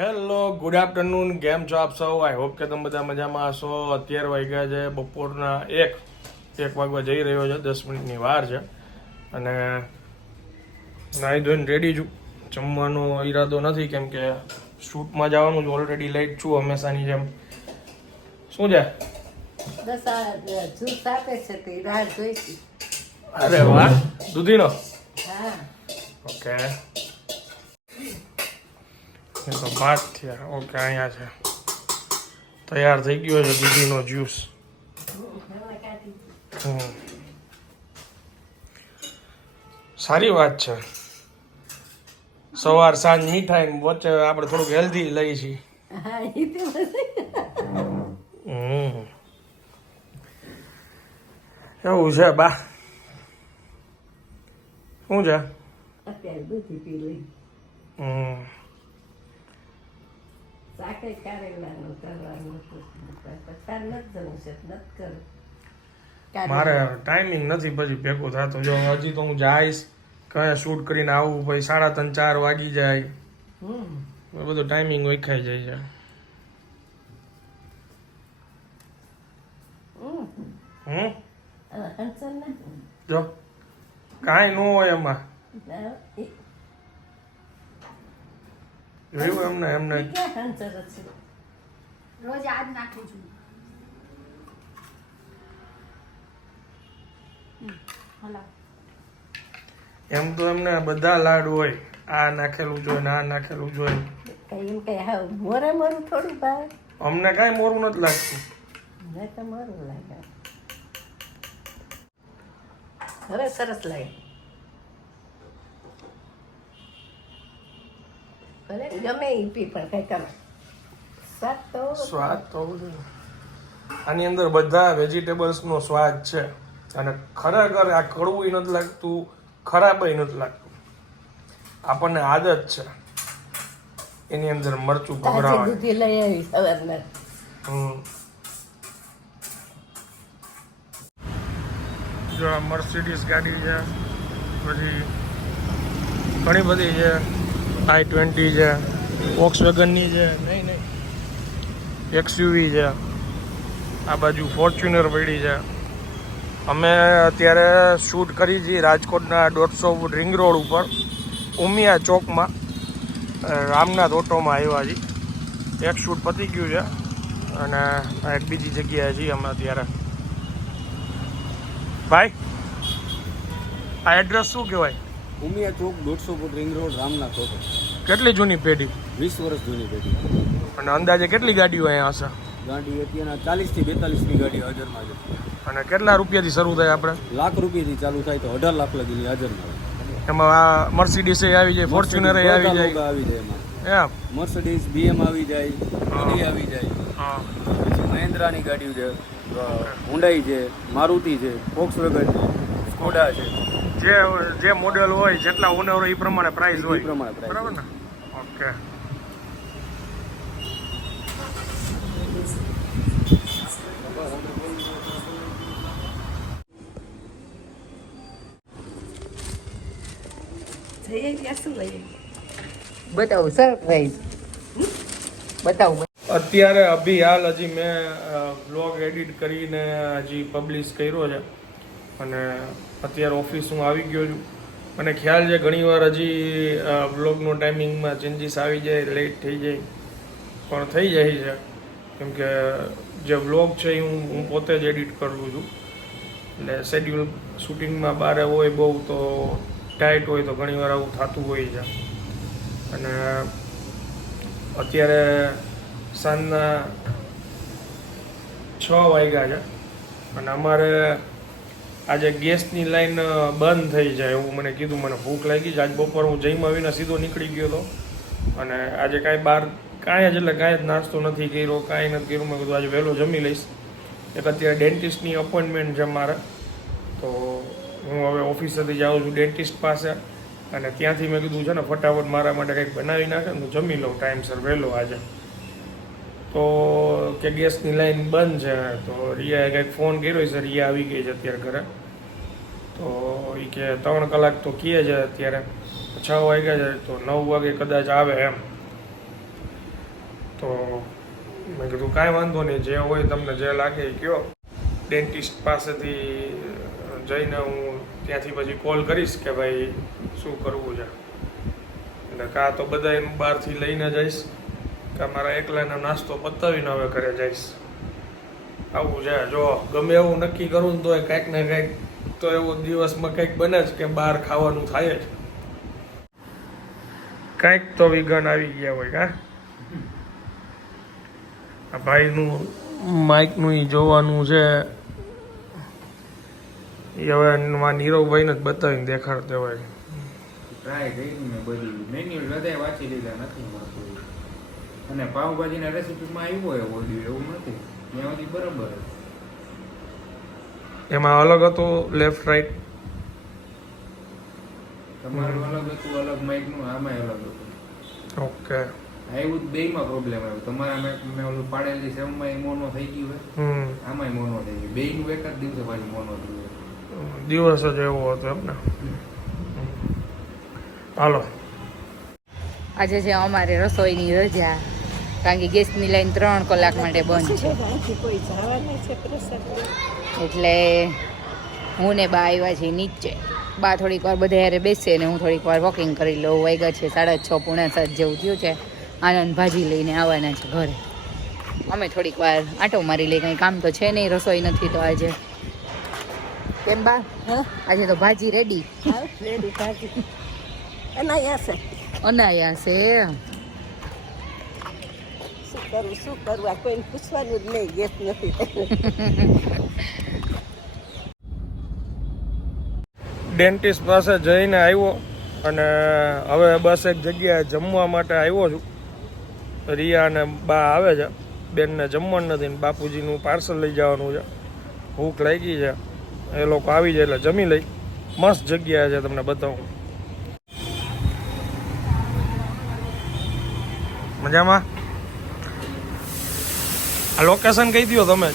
Hello good afternoon કેમ છો આપ સૌ? આઈ હોપ કે તમે બધા મજામાં હશો. અત્યાર વાગ્યા છે બપોરના એક. એક વાગવા જઈ રહ્યો છે. દસ મિનિટની વાર છે. અને નાહી ધોઈને રેડી છું. જમવાનો ઈરાદો નથી કેમ કે શૂટમાં જવાનું જ ઓલરેડી લેટ છું હંમેશાની જેમ. શું છે? અરે વાહ. દૂધીનો? ઓકે એ તો ભાત થયા. ઓકે અહીંયા છે. તૈયાર થઈ ગયો છે દૂધીનો જ્યુસ. હમ. સારી વાત છે. સવાર સાંજ મીઠાઈ વચ્ચે આપણે થોડુંક હેલ્ધી લઈએ છીએ. હમ. એવું છે બા. શું છે? લઈ કારેલાનું કરવાનું. પત્તા નથી જવું છે નથી કરું મારે ટાઈમિંગ નથી પછી ભેગું થતું જો હજી તો હું જઈશ. કયા શૂટ કરીને આવું પછી સાડા ત્રણ ચાર વાગી જાય. બધું ટાઈમિંગ ઓખાઈ જાય છે. હમ. જો કાંઈ ન હોય એમાં. જોયું એમને એમને. રોજ આજ નાખું છું. એમ તો એમને બધા લાડ હોય. આ નાખેલું જોઈએ ને આ નાખેલું જોઈએ એમ કે હા મોરે મોરું થોડું ભાઈ અમને કાંઈ મોરું નથી લાગતું. મને તો મોરું લાગે. હવે સરસ લાગે. ભલે ગમે એ પી પણ કઈ તમે. સ્વાદ તો સ્વાદ તો આની અંદર બધા વેજીટેબલ્સનો સ્વાદ છે. અને ખરેખર આ કડવું નથી લાગતું ખરાબય નથી લાગતું. આપણને આદત છે. એની અંદર મરચું તાજી દૂધી લઈ આવી સવારના જો આ મર્સિડીઝ ગાડી છે પછી ઘણી બધી છે. આઈ ટ્વેન્ટી છે, વોક્સ વેગનની છે, નહીં નહીં. એક્સયુવી છે. આ બાજુ ફોર્ચ્યુનર પડી છે. અમે અત્યારે શૂટ કરી છીએ રાજકોટના દોઢસો ફૂટ રિંગ રોડ ઉપર, ઉમિયા ચોકમાં. રામનાથ ઓટોમાં આવ્યા છીએ. એક શૂટ પતી ગયું છે અને એક બીજી જગ્યાએ છીએ અમે અત્યારે. ભાઈ, આ એડ્રેસ શું કહેવાય? ઉમિયા ચોક દોઢસો ફૂટ રિંગ રોડ રામના ચોક. કેટલી જૂની પેઢી? વીસ વર્ષ જૂની પેઢી. અને અંદાજે કેટલી ગાડીઓ અહીંયા હશે? ગાડી અત્યારના ચાલીસથી બેતાલીસની ગાડી હાજરમાં છે. અને કેટલા રૂપિયાથી શરૂ થાય આપણે? લાખ રૂપિયાથી ચાલુ થાય તો અઢાર લાખ લગીની હાજરમાં એમાં આ મર્સિડીસ આવી જાય ફોર્ચ્યુનર આવી જાય. આવી જાય એમાં. મર્સિડીઝ બીએમ આવી જાય ઓડી આવી જાય. હા. પછી મહેન્દ્રાની ગાડીઓ છે હુંડાઈ છે મારુતિ છે ફોક્સ વેગન છે સ્કોડા છે. જે જે મોડેલ હોય જેટલા ઓનર હોય એ પ્રમાણે પ્રાઇસ હોય. પ્રમાણે બરાબર ને? ઓકે બતાવું સરપ્રાઈઝ બતાવું. અત્યારે અભી હાલ હજી મેં બ્લોગ એડિટ કરીને હજી પબ્લિશ કર્યો છે. અને અત્યારે ઓફિસ હું આવી ગયો છું. મને ખ્યાલ છે, ઘણીવાર હજી બ્લોગનો ટાઈમિંગમાં ચેન્જીસ આવી જાય લેટ થઈ જાય. પણ થઈ જાય છે. કેમ કે, જે બ્લોગ છે એ હું હું પોતે જ એડિટ કરું છું. એટલે શેડ્યુલ શૂટિંગમાં બારે હોય બહુ, તો ટાઈટ હોય તો ઘણીવાર આવું થતું હોય છે. અને અત્યારે સાંજના છ વાગ્યા છે. અને અમારે આજે ગેસની લાઈન બંધ થઈ જાય એવું મને કીધું. મને ભૂખ લાગી છે. આજ બપોર હું જઈમાં આવીને સીધો નીકળી ગયો હતો અને આજે કાંઈ બહાર કાંઈ જ એટલે કાંઈ જ નાસ્તો નથી કર્યો, કાંઈ નથી કર્યું. મેં કીધું, આજે વહેલો જમી લઈશ. એક અત્યારે ડેન્ટિસ્ટની અપોઇન્ટમેન્ટ છે મારે. તો હું હવે ઓફિસેથી જાઉં છું ડેન્ટિસ્ટ પાસે. અને ત્યાંથી મેં કીધું, છે ને, ફટાફટ મારા માટે કંઈક બનાવી નાખે હું જમી લઉં. ટાઈમસર વહેલો આજે. તો કે ગેસની લાઈન બંધ છે, તો રિયાએ કંઈક ફોન કર્યો છે, રિયા આવી ગઈ છે અત્યારે ઘરે. તો એ કે ત્રણ કલાક તો કહે છે અત્યારે, છ વાગ્યા છે, તો નવ વાગે કદાચ આવે એમ. તો મેં કીધું કાંઈ વાંધો નહીં, જે હોય તમને જે લાગે એ કહો ડેન્ટિસ્ટ પાસેથી જઈને હું ત્યાંથી પછી કોલ કરીશ કે ભાઈ શું કરવું છે. એટલે કાં તો બધા બહારથી લઈને જઈશ. કાં મારા એકલાનો નાસ્તો પતાવીને હવે ઘરે જઈશ. આવું છે, જો ગમે એવું નક્કી કરું ને તો કાંઈક ને કાંઈક તો એવો દિવસમાં કંઈક બને જ કે બહાર ખાવાનું થાય જ. કાંઈક તો વિઘન આવી ગયા હોય કા આ ભાઈનું, માઇકનું જોવાનું છે. એ હવે નીરવભાઈને જ બતાવીને દેખાડતે હોય ટ્રાય કર્યું મેં બધું મેન્યુઅલ હૃદય વાંચી લીધા, નથી મળતું. અને પાવભાજીના રેસીપીમાં આવ્યો એવો ઓડિયો એવું નથી. ત્યાંથી બરાબર એમાં અલગ હતું લેફ્ટ રાઈટ તમારું અલગ હતું અલગ માઇકનું આમાં અલગ હતું. ઓકે આવ્યું જ બેયમાં પ્રોબ્લેમ આવ્યો. તમારા મેં મેં ઓલું પાડેલી સેમમાં મોનો થઈ ગયું હોય આમાંય મોનો થઈ ગયું. બેયનું એક જ દિવસે પાછી મોનો થયું હોય. દિવસ જ એવો હતો એમ ને? હાલો. આજે છે અમારે રસોઈની રજા કારણ કે ગેસની લાઈન ત્રણ કલાક માટે બંધ છે. એટલે હું ને બા આવ્યા છીએ નીચે. બા થોડીક વાર બધા યારે બેસે ને હું થોડીક વાર વોકિંગ કરી લઉં. વાગ્યા છે સાડા છ પૂણા સાત જેવું થયું છે. આનંદ ભાજી લઈને આવવાના છે ઘરે. અમે થોડીક વાર આંટો મારી લઈ કંઈ કામ તો છે નહીં રસોઈ નથી તો આજે. કેમ બા? હા? આજે તો ભાજી રેડી અનાયાસે. રેડી છે શું કરું? આ કોઈને પૂછવાનું જ નહીં ગેસ નથી ડેન્ટિસ્ટ પાસે જઈને આવ્યો અને હવે બસ એક જગ્યાએ જમવા માટે આવ્યો છું. રિયા અને બા આવે છે. બેનને જમવાનું નથી ને બાપુજીનું પાર્સલ લઈ જવાનું છે. ભૂખ લાગી છે. એ લોકો આવી જાય એટલે જમી લઈ. મસ્ત જગ્યા છે તમને બતાવું. મજામાં? આ લોકેશન કહી દો તમે.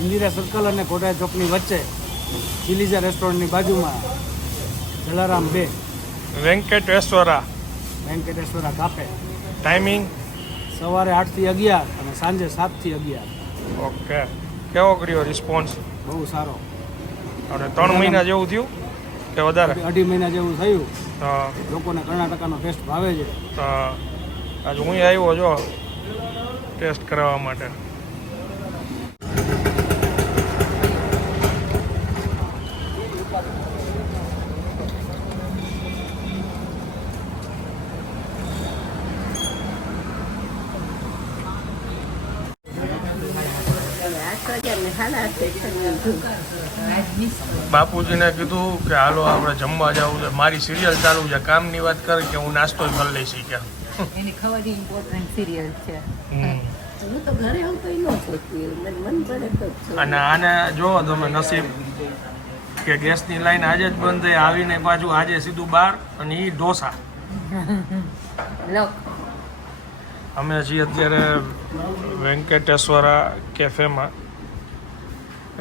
ઇન્દિરા સર્કલ અને કોટા ચોકની વચ્ચે ચિલીજા રેસ્ટોરન્ટની બાજુમાં જલારામ બે. વેંકટેશ્વરા વેંકટેશ્વરા કાપે. ટાઈમિંગ સવારે આઠથી અગિયાર અને સાંજે સાતથી અગિયાર. ઓકે કેવો કર્યો રિસ્પોન્સ બહુ સારો. અને ત્રણ મહિના જેવું થયું? કે વધારે? અઢી મહિના જેવું થયું. તો લોકોને કર્ણાટકાનો ટેસ્ટ ભાવે છે. તો આજે હું આવ્યો જો. ટેસ્ટ કરાવવા માટે. બાપુજી ને કીધું કે, હાલો, આપણે જમવા જવું છે. મારી સિરિયલ ચાલુ છે. કામની વાત કરી કે હું નાસ્તો કરી લઈ શીખ્યા એની ખબર ઇમ્પોર્ટન્ટ સિરિયલ છે. હું તો ઘરે આવું તો ન સોચતી મન પડે તો અને આને જો તમે નસીબ કે ગેસની લાઈન આજે જ બંધ થઈ આવીને પાછું આજે સીધું બહાર અને એ ઢોસા. અમે છીએ અત્યારે વેંકટેશ્વરા કેફેમાં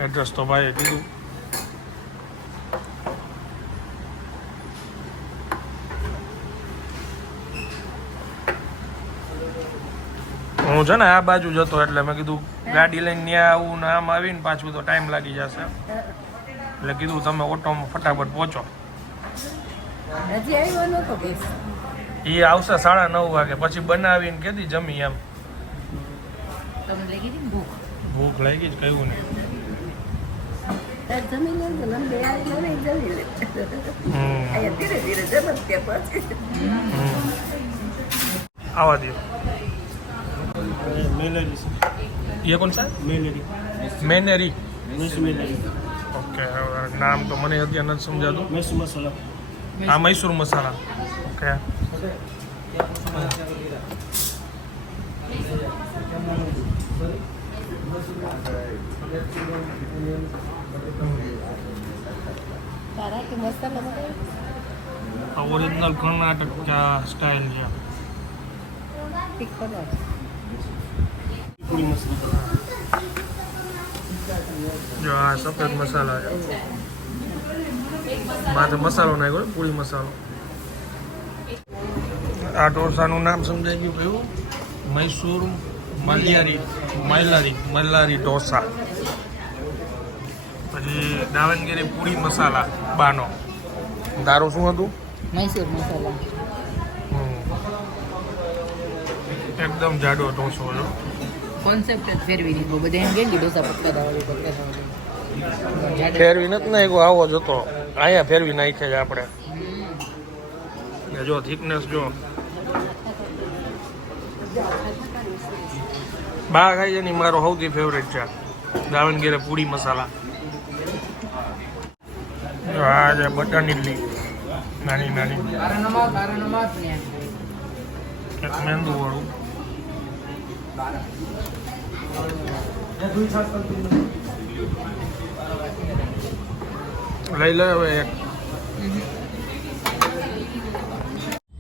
એડ્રેસ તો ભાઈએ કીધું. હું છે ને આ બાજુ જતો એટલે મેં કીધું ગાડી લઈને ત્યાં આવું ને આમ આવીને પાછું તો ટાઈમ લાગી જશે. એટલે કીધું તમે ઓટોમાં ફટાફટ પહોંચો. એ આવશે સાડા નવ વાગે. પછી બનાવીને કેદી જમી એમ. ભૂખ? લાગી જ કયું નહીં આવા લઈને જમી લે હમ અહીંયા ધીરે ધીરે જમત ત્યાં પછી હમ. આવા દો ये कौन सा મેનેરી ઓકે હવે નામ તો મને અત્યારે નથી સમજાતું આ મૈસૂર મસાલા ઓકે તારા કે મસાલા બનાવે? આ ઓરિજિનલ કર્ણાટક સ્ટાઇલ છે તીખો ના. જો આ સફેદ મસાલા છે. માથે મસાલો નાખ્યો પૂરી મસાલો. આ ઢોસાનું નામ સમજાઈ ગયું કયું મૈસૂર મલિયારી મૈલારી મલ્લારી ઢોસા. પછી દાવણગીરી પૂરી મસાલા બાનો. તારું શું હતું? મૈસૂર મસાલા હમ. એકદમ જાડો ઢોસો હતો કોન્સેપ્ટ જ ફેરવી દીધો. બધા એમ કે ડોસા પક્કા દાવડી પતલા ફેરવી નથી ને આવો જ હતો. અહીંયા ફેરવી નાખે છે આપણે. ને જો થિકનેસ જો. બા ખાઈ છે ને મારો સૌથી ફેવરેટ છે. દાવણગીરે પૂરી મસાલા. આ છે બટન ઇડલી નાની નાની. મેંદુ વાળું લઈ લે હવે એક.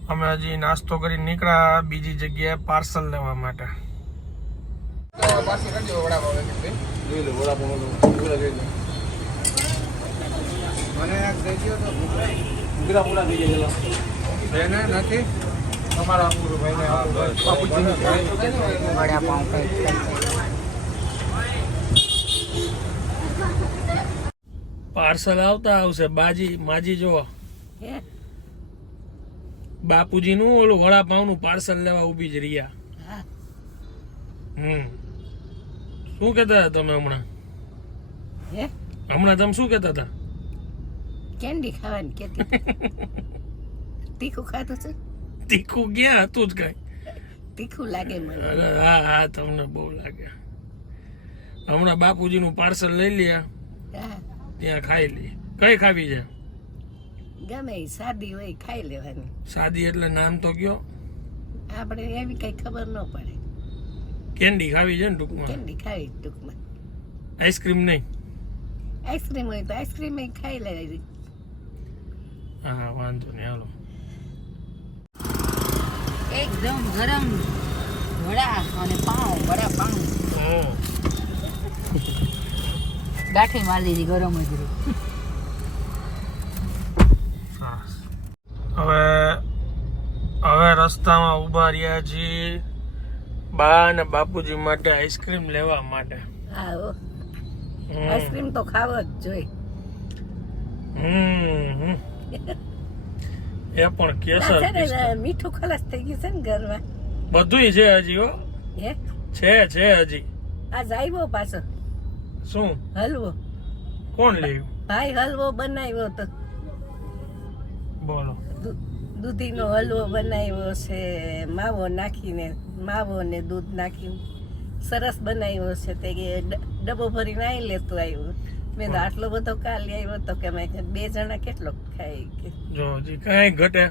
અમે હજી નાસ્તો કરી નીકળ્યા બીજી જગ્યાએ પાર્સલ લેવા માટે. વડાપાઉં કંઈક પાર્સલ આવતા આવશે. બાજી માજી જો બાપુજી નું ઓલું વડાપાઉં નું પાર્સલ લેવા ઊભી જ રહ્યા. હા. હમ. શું કેતા હતા તમે હમણાં? હે? હમણાં તમે શું કેતા હતા? કેન્ડી ખાવાની કેતી તીખું ખાધું છે? તીખું ક્યાં હતું જ કઈ. તીખું લાગે મને. હા હા તમને બહુ લાગે. હમણાં બાપુજીનું પાર્સલ લઈ લ્યા ત્યાં ખાઈ લઈએ કઈ ખાવી છે? ગમે સાદી હોય ખાઈ લેવાની. સાદી એટલે નામ તો કયો? આપણે એવી કઈ ખબર ન પડે. કેન્ડી ખાવી છે ને ટૂંકમાં? કેન્ડી ખાવી ટૂંકમાં. આઈસ્ક્રીમ નહીં? આઈસ્ક્રીમ હોય તો આઈસ્ક્રીમ ખાઈ લેવી. હા વાંધો નહીં હાલો. એકદમ ગરમ વડા અને પાઉં વડા પાઉં હમ. ગાંઠી મારી દીધી ગરમ જ હવે હવે રસ્તામાં ઊભા રહ્યા છીએ બા અને બાપુજી માટે આઈસ્ક્રીમ લેવા માટે હા હો. આઈસ્ક્રીમ તો ખાવ જ જોઈએ હમ હમ. એ પણ કેસર. મીઠું ખલાસ થઈ ગયું છે ને ઘરમાં. બધુંય છે હજી હો. છે છે હજી. આ આવ્યો પાછો. શું? હલવો. કોણ લેવું ભાઈ હલવો બનાવ્યો તો. બોલો. દૂધીનો હલવો બનાવ્યો છે માવો નાખીને માવો ને દૂધ નાખીને સરસ બનાવ્યો છે તે ડબ્બો ભરીને આવી લેતો આવ્યો. મેં તો આટલો બધો કાલ આવ્યો તો કે મેં બે જણા કેટલો ખાઈ કે જો જી કઈ ઘટે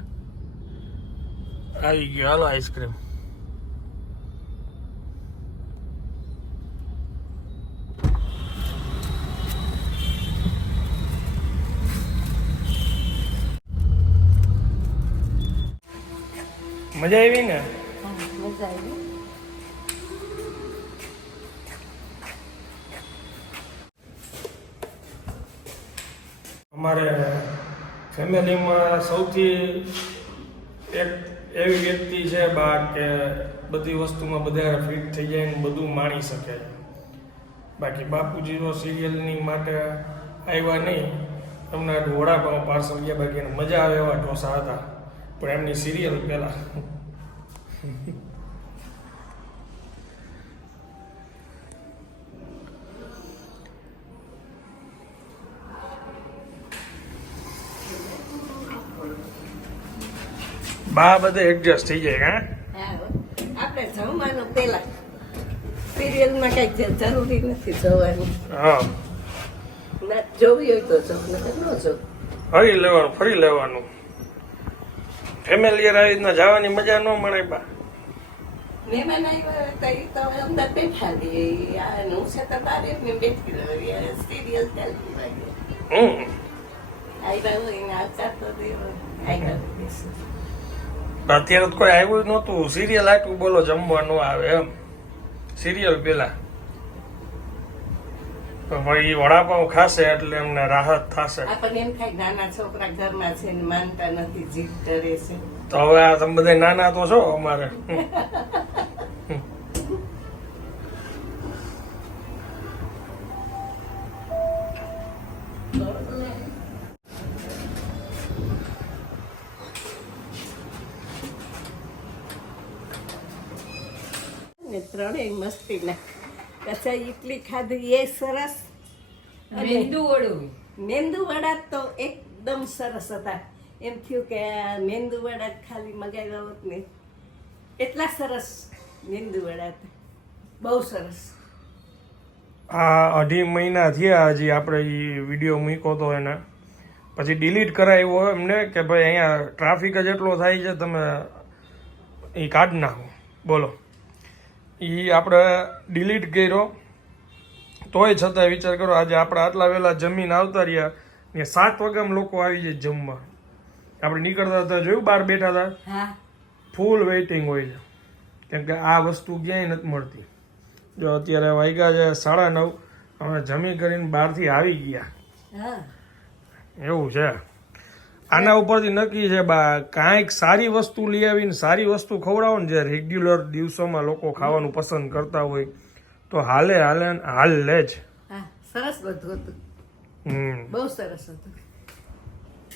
આવી ગયો. હાલો આઈસ્ક્રીમ. મજા આવી ને? મજા આવી. અમારે ફેમિલીમાં સૌથી એક એવી વ્યક્તિ છે બા કે બધી વસ્તુમાં બધા ફિટ થઈ જાય ને બધું માણી શકે બાકી બાપુજીનો સિરિયલની માટે આવ્યા નહીં. તમને વડાપાઉં પાર્સલ ગયા બાકી મજા આવે એવા ઢોસા હતા. પણ એમની સિરિયલ પહેલાં. બા બધે એડજસ્ટ થઈ જાય હા? આપણે જમવાનું પેલા સિરિયલમાં કઈ જરૂરી નથી જવાનું. હા. ના જોવી હોય તો જો ન જો. ફરી લેવાનું ફરી લેવાનું. ફેમિલી આવી રીતના જવાની મજા ન મળે બા. મહેમાન આવ્યા હતા એ તો અંદર બેઠા રહીએ. હું છે તો બારે મેં બેઠી રહી. સિરિયલ ચાલતી લાગે હમ. આવ્યા હોય ને તો આવ્યા અત્યારે તો કોઈ આવ્યું નહોતું. સિરિયલ આટલું બોલો જમવાનું આવે એમ. સિરિયલ પેલા. તો ભાઈ વડાપાઉં ખાશે એટલે એમને રાહત થશે. આપણને એમ થાય નાના છોકરા ઘરમાં છે ને માનતા નથી જીદ કરે છે. તો હવે આ તમે બધા નાના તો છો અમારે. ત્રણેય મસ્તી ના પછી ઇડલી ખાધી એ સરસ. મેંદુ વડું. મેંદુ વડા તો એકદમ સરસ હતા. એમ થયું કે આ મેંદુ વડા જ ખાલી મગાવ્યા હોત ને. એટલા સરસ મેંદુ વડા હતા. બહુ સરસ. આ અઢી મહિના થયા હજી આપણે એ વીડિયો મૂક્યો તો એને. પછી ડિલીટ કરાવ્યો એમને કે ભાઈ અહીંયા ટ્રાફિક જ એટલો થાય છે તમે એ કાઢ નાખો. બોલો. એ આપણે ડિલીટ કર્યો. તોય છતાં વિચાર કરો આજે આપણે આટલા વહેલા જમીન આવતા રહ્યા ને સાત વાગ્યામાં લોકો આવી જાય જમવા. આપણે નીકળતા હતા જોયું બહાર બેઠા હતા? ફૂલ વેઇટિંગ હોય છે. કેમ કે આ વસ્તુ ક્યાંય નથી મળતી. જો અત્યારે વાગ્યા છે સાડા નવ અમે જમી કરીને બહારથી આવી ગયા. હા. એવું છે. આના ઉપરથી નક્કી છે બા કાંઈક સારી વસ્તુ લઈ આવીને સારી વસ્તુ ખવડાવો ને જે રેગ્યુલર દિવસોમાં લોકો ખાવાનું પસંદ કરતા હોય તો હાલે હાલે હાલ લે જ સરસ બધું હતું. હમ. બહુ સરસ હતું.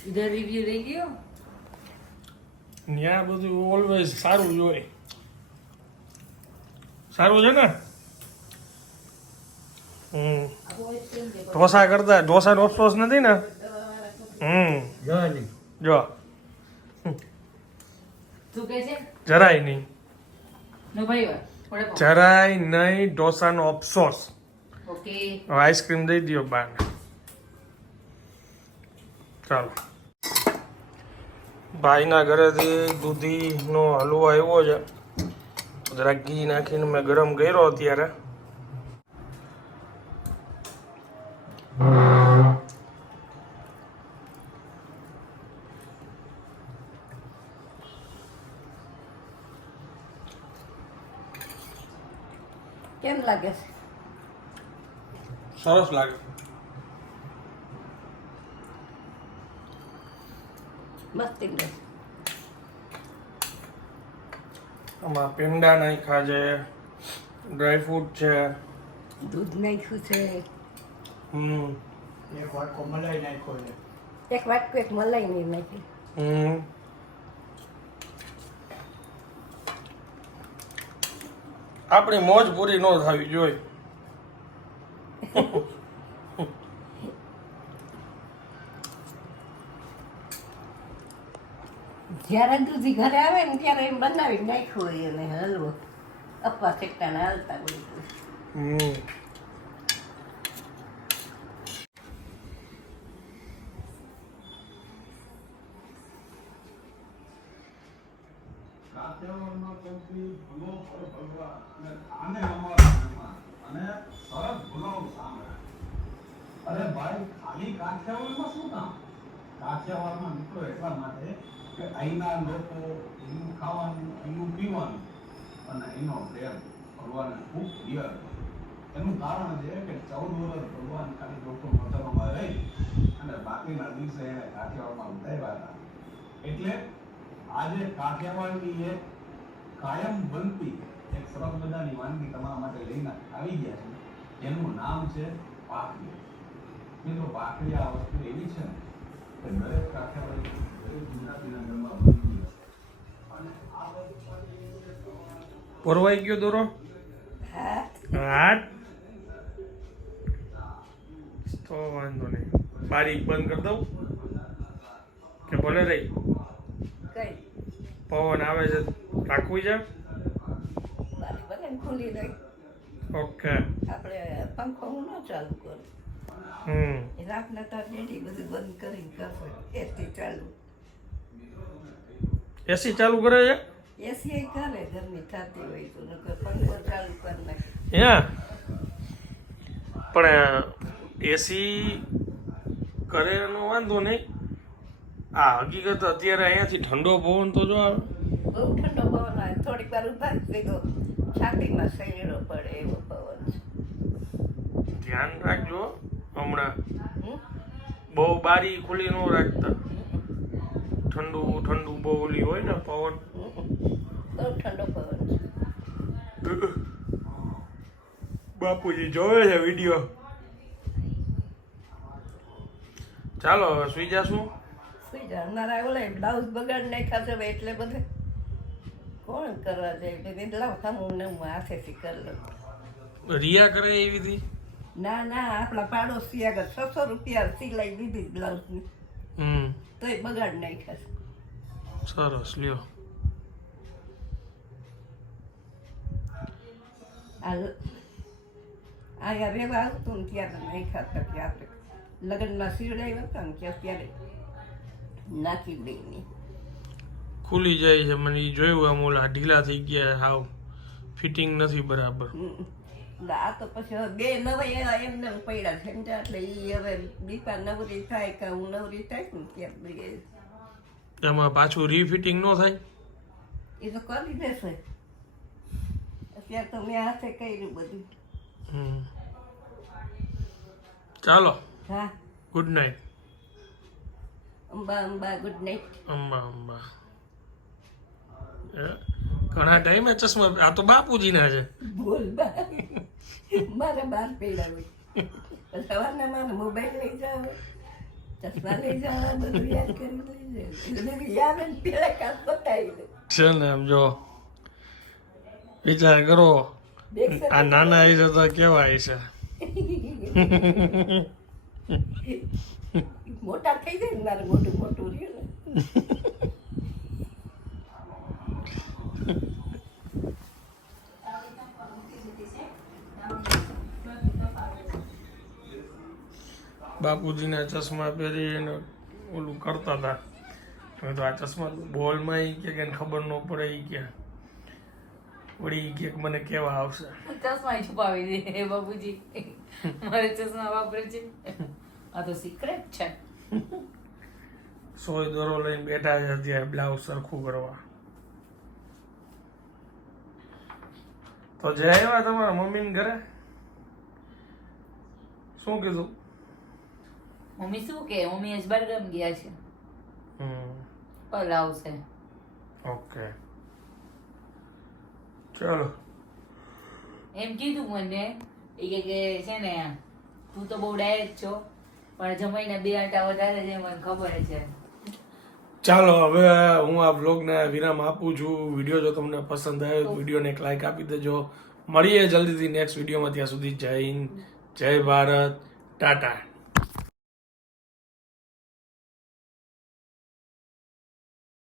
ઇધર રિવ્યુ લઈ ગયો? ત્યાં બધું ઓલવેઝ સારું જ હોય. સારું છે ને? હમ. ઢોસા કરતા ઢોસાનો અફસોસ નથી ને? હમ. જો. તું કહે છે? જરાય નહીં. નો ભાઈ જરાય નહીં ઢોસાનો અફસોસ. ઓકે. આઈસ્ક્રીમ દઈ દો બાને. ચાલો. ભાઈના ઘરેથી દૂધીનો હલવો આવ્યો છે. જરા ઘી નાખીને મેં ગરમ કર્યો અત્યારે. કેમ લાગે છે? સરસ લાગે. મસ્તી લાગે આમાં પેંડા નાખ્યા છે ડ્રાયફ્રૂટ છે. દૂધ નાખ્યું છે હમ. એક વાટકો મલાઈ નાખ્યો છે. એક વાટકો એક મલાઈ નહીં નાખી. હમ. આપણી મોજ પૂરી ન થવી જોઈએ. જ્યારે દૂધી ઘરે આવે ને ત્યારે એમ બનાવી નાખ્યું હોય અને હલવો. અપવા ફેંકતાને હાલતા હોય હમ અરે ભાઈ, ખાલી કાઠિયાવાડમાં શું કામ? કાઠિયાવાડમાં નીકળો એટલા માટે કે અહીંના લોકો અહીંનું ખાવાનું, અહીંનું પીવાનું અને અહીંનો પ્રેમ ભગવાનને ખૂબ પ્રિય એનું કારણ છે કે ચૌદ વર્ષ ભગવાન ખાલી લોકો મથરમાં રહી અને બાકીના દિવસે કાઠિયાવાડમાં ઉતાર્યા હતા. એટલે આજે કાઠિયાવાડની એક કાયમ બનતી એક સરસ મજાની વાનગી તમારા માટે લઈને આવી ગયા છે. એનું નામ છે પાકડી મિત્રો પાકડી આ વસ્તુ એવી છે ને કે દરેક કાઠિયાવાડી દરેક ગુજરાતીના ઘરમાં બનતી હશે અને આ વસ્તુ પરવાઈ ગયો દોરો? હા હાટ તો વાંધો નહીં. બારીક બંધ કરી દઉં. કે ભલે રહી કઈ પવન આવે છે રાખવી છે? ખુલ્લી રહી ઓકે આપણે પંખો હું ન ચાલુ કરું. હમ. રાતના તાર બેડી બધું બંધ કરીને કરશે. એસી ચાલુ. એસી ચાલુ કરે છે? એસી કરે ગરમી થતી હોય તો નકર પંખો ચાલુ કરી નાખે. હા? પણ એસી કરે એનો વાંધો નહીં. આ હકીકત અત્યારે અહીંયાથી ઠંડો પવન તો જો આવે. બહુ ઠંડો પવન આવે. થોડીક વાર ઊભા થઈ ગયો છાતીમાં શરીરો પડે એવો પવન છે. ધ્યાન રાખજો હમણાં. હમ? બહુ બારી ખુલી ન રાખતા. ઠંડુ ઠંડુ બહુ ઓલી હોય ને પવન. બહુ ઠંડો પવન છે. બાપુજી જોવે છે વીડિયો. ચાલો હવે સુઈ જાશું. સુઈ જા. મારા ઓલા બ્લાઉઝ બગાડ નાખ્યા છે એટલે બધે કોણ કરવા જાય? એટલે લાવ હું હું હાથેથી કરી લઉં. રિયા કરે એવી હતી ના ના આપણા પાડોશી આગળ છસો રૂપિયા સિલાઈ દીધી બ્લાઉઝની. હમ. તોય બગાડ નાખ્યા છે. સરસ લ્યો. અહીંયા રહેવા આવતું ને ત્યારે નાખ્યા હતા કે આપણે લગ્નમાં સીવડાવ્યા હતા ને ક્યાં ત્યારે નાખી દઈને ખુલી જાય છે મને એ જોયું આમ ઓલા ઢીલા થઈ ગયા હાવ. ફિટિંગ નથી બરાબર. આ તો પછી બે નવા એમને પડ્યા છે એટલે એ હવે દીપા નવરી થાય કે હું નવરી થાય ને ત્યાં એમાં પાછું રીફિટિંગ ન થાય? એ તો કરી દેશે. અત્યારે તો મેં હાથે કર્યું બધું. ચાલો. હા. Good night Amba Amba good night Amba Amba. ઘણા ટાઈમે ચશ્મા આ તો બાપુજીના છે. બોલ બા મારે બાર પડ્યા હોય. સવારના મારે મોબાઈલ લઈ જાવ ચશ્મા લઈ જાવ બધું યાદ કરી લઈ જાય યાદ પેલા કામ બતાવી દે છે ને એમ જો. વિચાર કરો આ નાના હશે તો કેવા હશે મોટા થઈ જાય ને મારે મોટું મોટું રહ્યું ને. બાપુજીના ચશ્મા પહેરીને ઓલું કરતા હતા. હવે તો આ ચશ્મા બોલમાં એ કે કંઈ ખબર ન પડે એ કે. વળી એ કે મને કેવા આવશે? ચશ્મા છુપાવી દે બાપુજી. મારે ચશ્મા વાપરે છે. આ તો સિક્રેટ છે. સોય દોરો લઈને બેઠા છે અત્યારે બ્લાઉઝ સરખું કરવા. તો જય આવ્યા તમારા મમ્મીને ઘરે? શું કીધું? મમ્મી શું કે? મમ્મી આજ બરગમ ગયા છે. હમ. પલ આવશે ઓકે. ચલો. એમ કીધું મને કે છે ને તું તો બહુ ડાયરેક્ટ છો. પણ જમાઈને બે આંટા વધારે છે, મને ખબર છે. ચાલો, હવે હું આ બ્લોગને વિરામ આપું છું. વીડિયો જો તમને પસંદ આવ્યો વિડીયોને એક લાઈક આપી દેજો. મળીએ જલ્દીથી નેક્સ્ટ વિડીયોમાં. ત્યાં સુધી જય હિન્દ, જય ભારત, ટાટા.